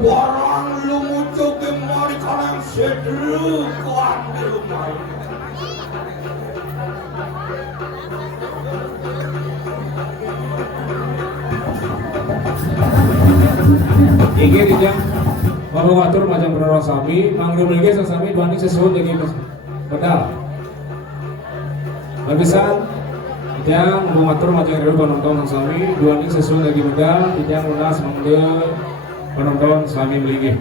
Barang lumucuk kemari kanang sedru kuat rumah. Iki dijang baru macam berorong sami, manggil lagi sesami dua sesuatu lagi pedal. Lapisan dijang mengatur macam real penonton sami, dua sesuatu lagi pedal, dijang lunas manggil penonton sami meligi.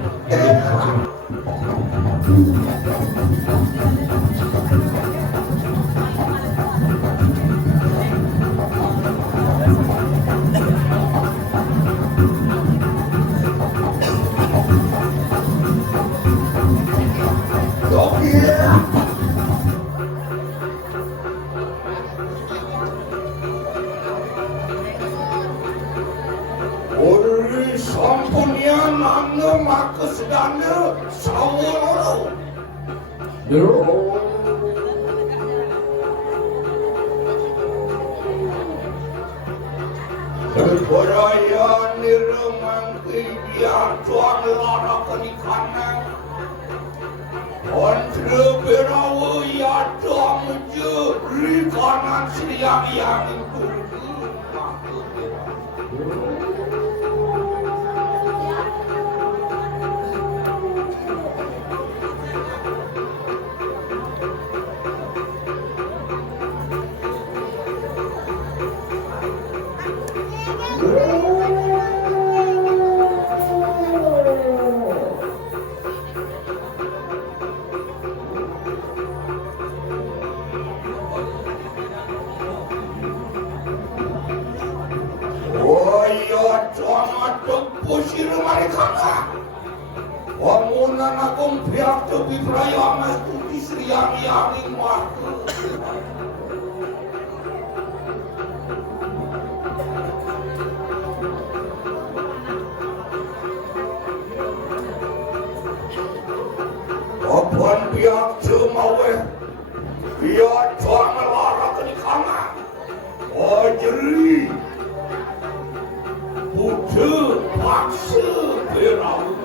Sampunian mangga maka sedana saworo. Perayaan niremang biar tuan lara kanikanan. Antre berawa ya dameje rikanan siliang-yang itu. Wamunan akong pihak tepi perayaan studi seriang-yang waktu. Apaan pihak cemawe, pihak tuan lara kenikana, ajeri, putu paksa berau.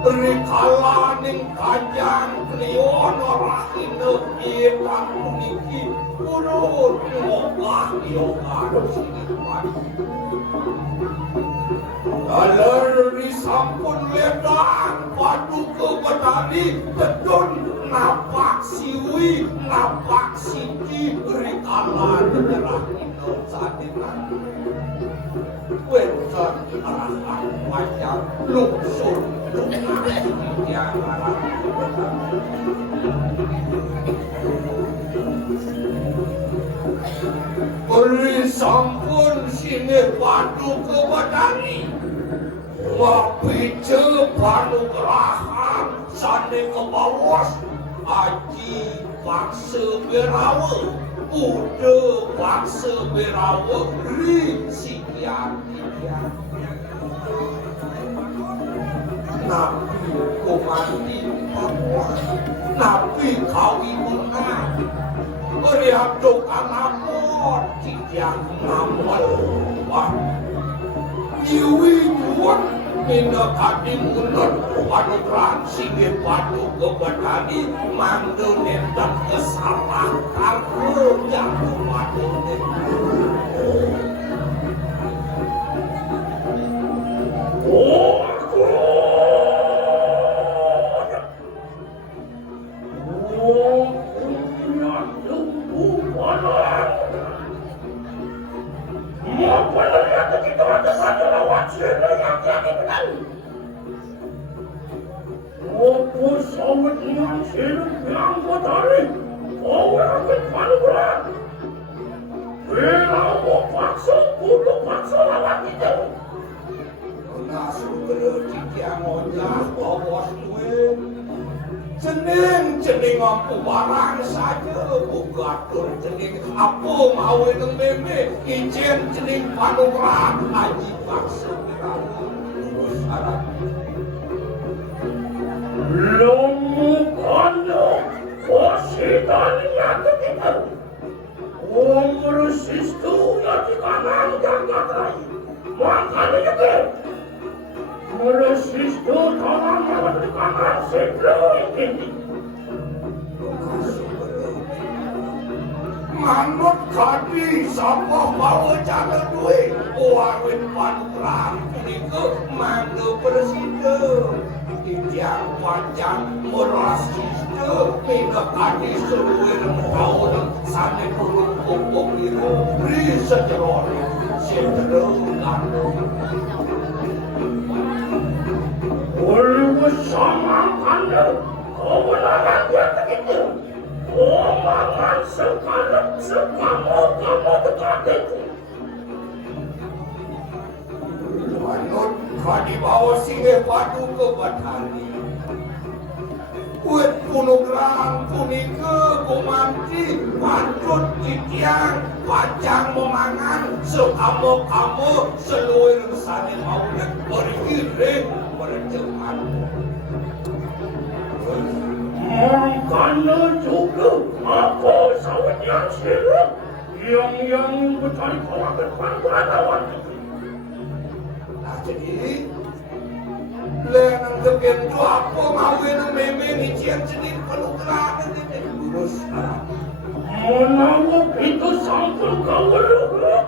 rikala ning kanjang kliyono rahine ikan puniki ulun ngogah yogan siniman dalar disampun ledang paduka betani tetun napak siwi napak siki rikala rahine sadinan wenten arahan wajah lungsur lungas yang arah beri sampun sini padu ke badani wapice panugrahan sane ke bawas aji paksa berawa udah paksa berawa ri sikian nabi komandi bahwa nabi kawi menang melihat doa lapor tidak ngamal wah nyuwi nyuwak mina kading unut panugrahan singgih padu kebadani mandu nentang kesalah karena jatuh madu Cening ampu barang saja bukatur cening apa mau nang meme ijen cening panugrahan haji paksa urus syarat lomukannya positannya ketika umur sistunya di kanan jagat rai makanya ke meresistu tangan jagat di kanan segera ini manut kadi sapa bawa jalan duit warwin panugrahan punika mangga presiden tiang panjang merasiste mingga kadi seluwih tahun sane turun pokok itu ri sejerone sederungan ulus sama kanda kebenaran dia begitu omongan sekarang kamu dekatiku manut kadi bawa singgih padu ke batani kuat punugrahan punika kumanti pantut titiang panjang memangan sekamu-kamu seluruh sani maulet beriring berjemaat makanya juga apa sawit yang sirap yang mencari kawakan pangkalawan itu nah jadi lenang tepian itu apa ngawin meme nician jenis penugrahan ini lurus menawak itu sampul kawaluh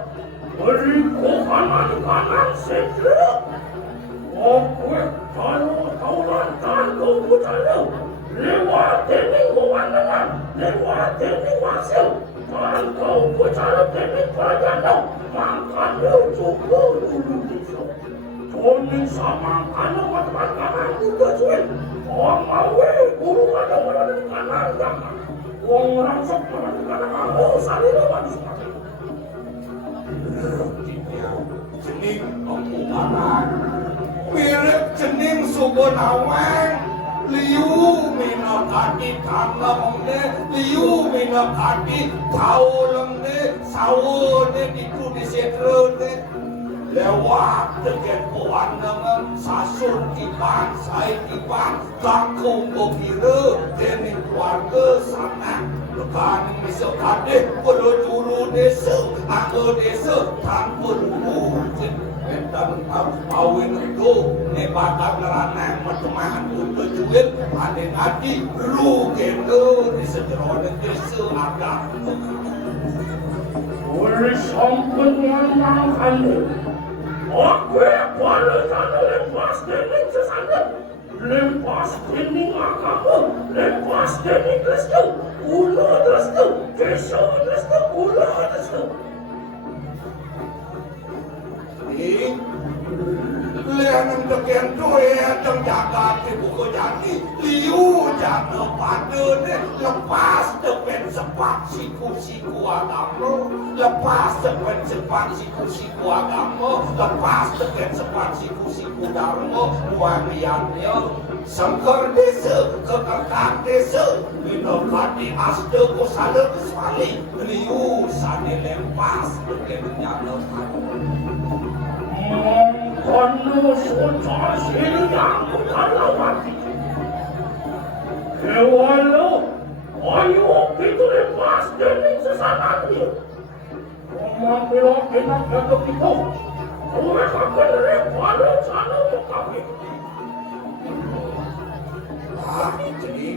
beri kanan sirap aku kalau kau buta lewat teknik pemandangan, lewat teknik hasil. Kalau kau bicara teknik perjalanan, maka lu cukup dulu bisa. Kau sama kalau matematika juga sulit. Orang mawe guru ada orang kanan jangan. Orang sok matematika kamu saling manusia. Jening pembubaran, mirip jening subon awang. Liu mina kati tanamne, liu mina kati taulamne, sawone itu disetrone. Lewat dengan pewandangan sasun tiban, saya tiban, takung kira dengan keluarga sangat. Lekan misal kadeh perlu dulu desa, aku desa tanpa dulu. dan awin itu nebatan neraneh macam untuk jual ada ngadi lu gitu di sejeroan desa ada oleh sampun yang makan aku pada sana lepas dening sesana lepas dening agama lepas dening Kristus ulah terus tu kesau terus tu ulah terus tu lianang tekian tu yang jaga di buku jadi liu jangan pada ni lepas tepen sepak siku agama lepas tepen sepak siku agama lepas tepen sepak siku dharma waliannya sangkar desa kekakak desa minokati asda kusala keswali liu sani lepas tepen nyala Kono sultan yang kalawati. Kewalo, ayo kita lepas dening sesananya. Omong belok enak jatuh itu. Mereka kena pada sana kami. Jadi,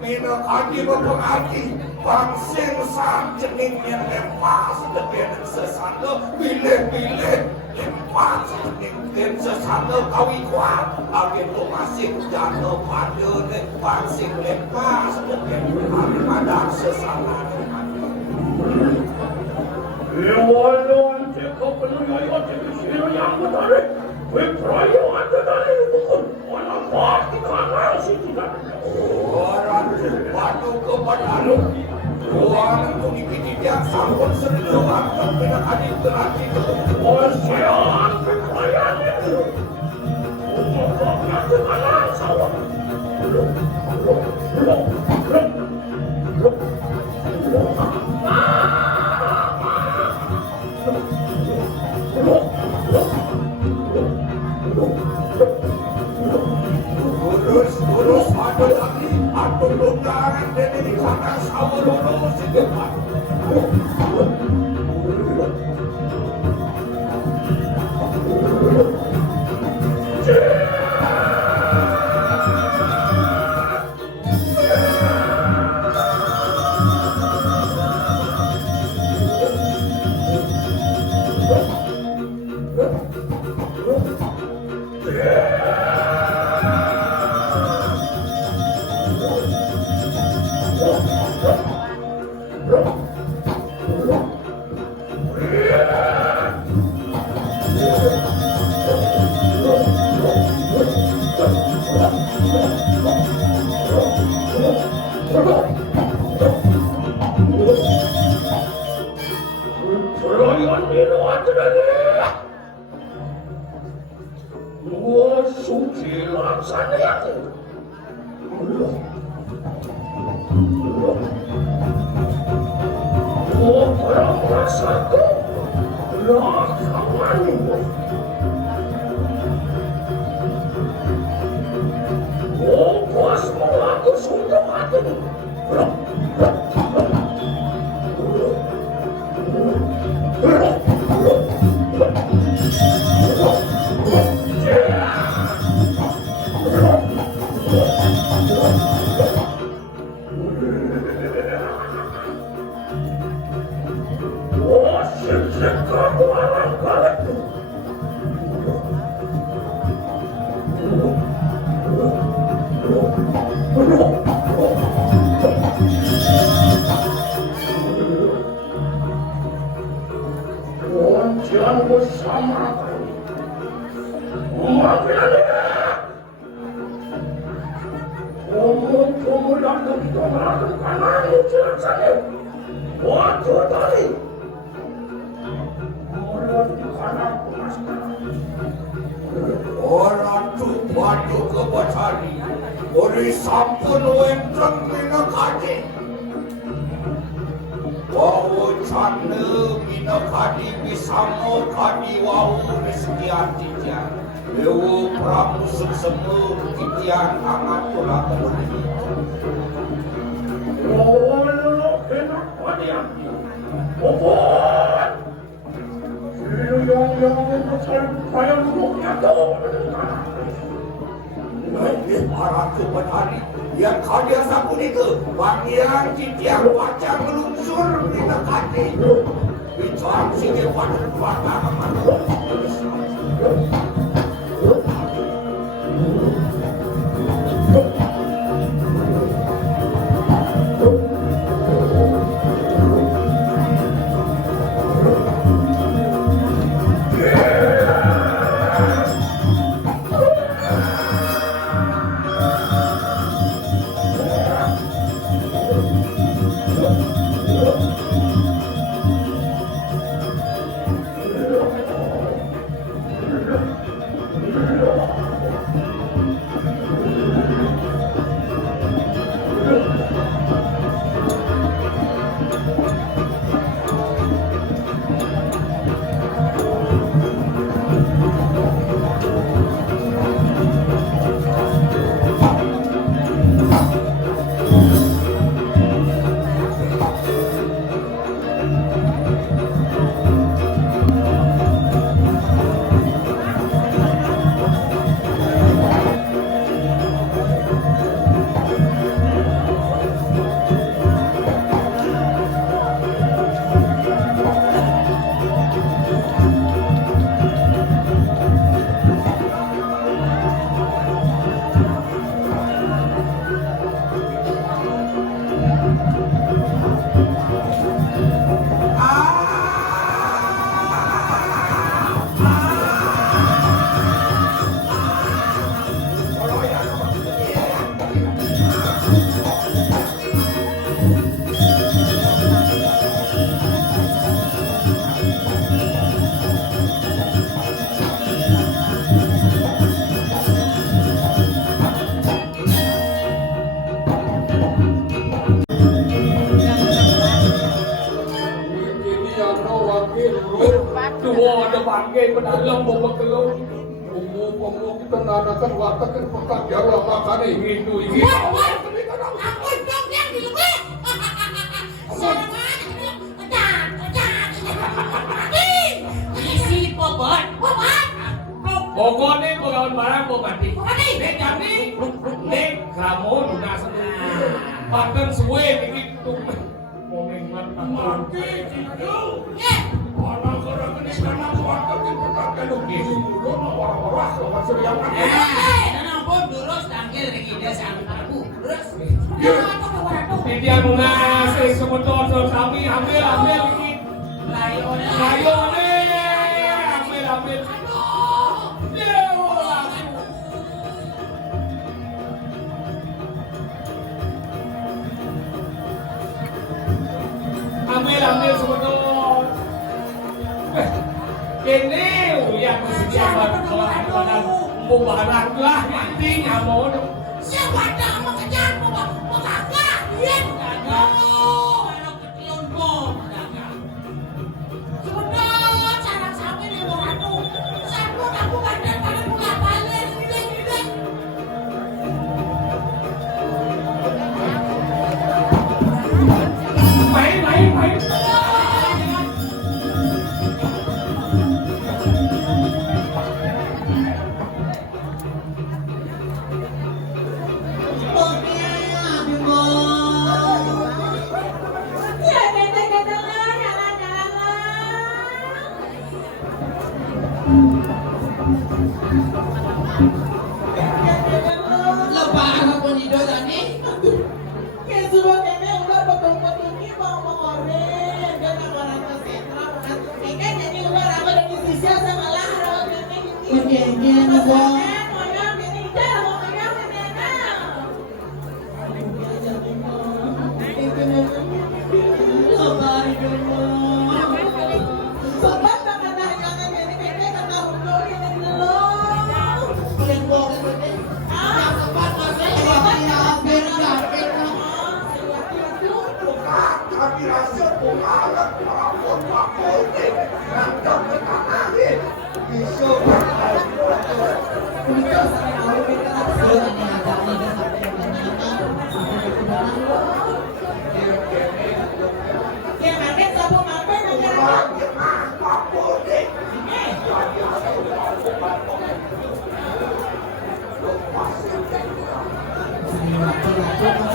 mina kaki berpengerti. Bangsing sang jening yang lepas dengan sesana pilih-pilih lepas dengan sesana kawi kuat agen tu masih jana pada dan bangsing lepas dengan pada sesana Iwalan jika penuh jadi yang menarik Wiprayo ada dari bukan Walau pasti kanal si tidak Orang batu ke badalu Orang itu dipilih yang sambut seruan Kena adik berarti Osian kekayaan itu Umumnya dengan sawah Lurus ada lagi atau lontaran dari kanan sawah lurus di depan Orang tu batu ke batari, beri sampun wenteng mina kadi. Wau cana mina kadi bisamo kadi wau rezeki artinya. Lewu pramu semu titian amat pula terbeli. Oh, lo kena kadi. Oh, yang saya duduknya tuh. Nanti para kebenari yang kaya sapu itu bagian titiang wajah meluncur di dekati bicara sini pada batang. Bangke pedalang bawa kelong, umum kita nanakan watakan pekerja lah makanya itu ini. Aku dong yang di luar. Isi pobon. Bogor nih pegawai barang mau mati. Nih kami, nih kamu udah sendiri. Bahkan suwe begitu. Mau ingat mati cincau. Orang-orang ini karena kuatkan di perkara itu. Orang-orang masih yang mana? Nampun terus tanggil lagi dia sampai aku. Terus. Dia lunas, sebetulnya kami ambil ini. Layo nih, ambil. Ambil sebetulnya. Ini yang bersedia barang barang lah mati nyamun. Siapa dah mau kejar mau kagak? Dia kagak. Anak kecil mau kagak. Sudah cara sampai di luar tu. Sampai aku bandar pada buka balik gede. Main. Lepas apa ni dosa ni? Kesuruh nenek udah betul-betulnya mau mengorek dan orang kesentra kan jadi udah apa dari sisi sama lah rawat nenek ini. Moyang nenek dah mau moyang nenek. Lepas dulu. Sebab tangan jangan nenek kata hukum nenek dulu. Yang bohong nenek. Kami rasa pengalat pakul nangkap ketanahin isu yang ada siapa mampir negara pakul Saya laki-laki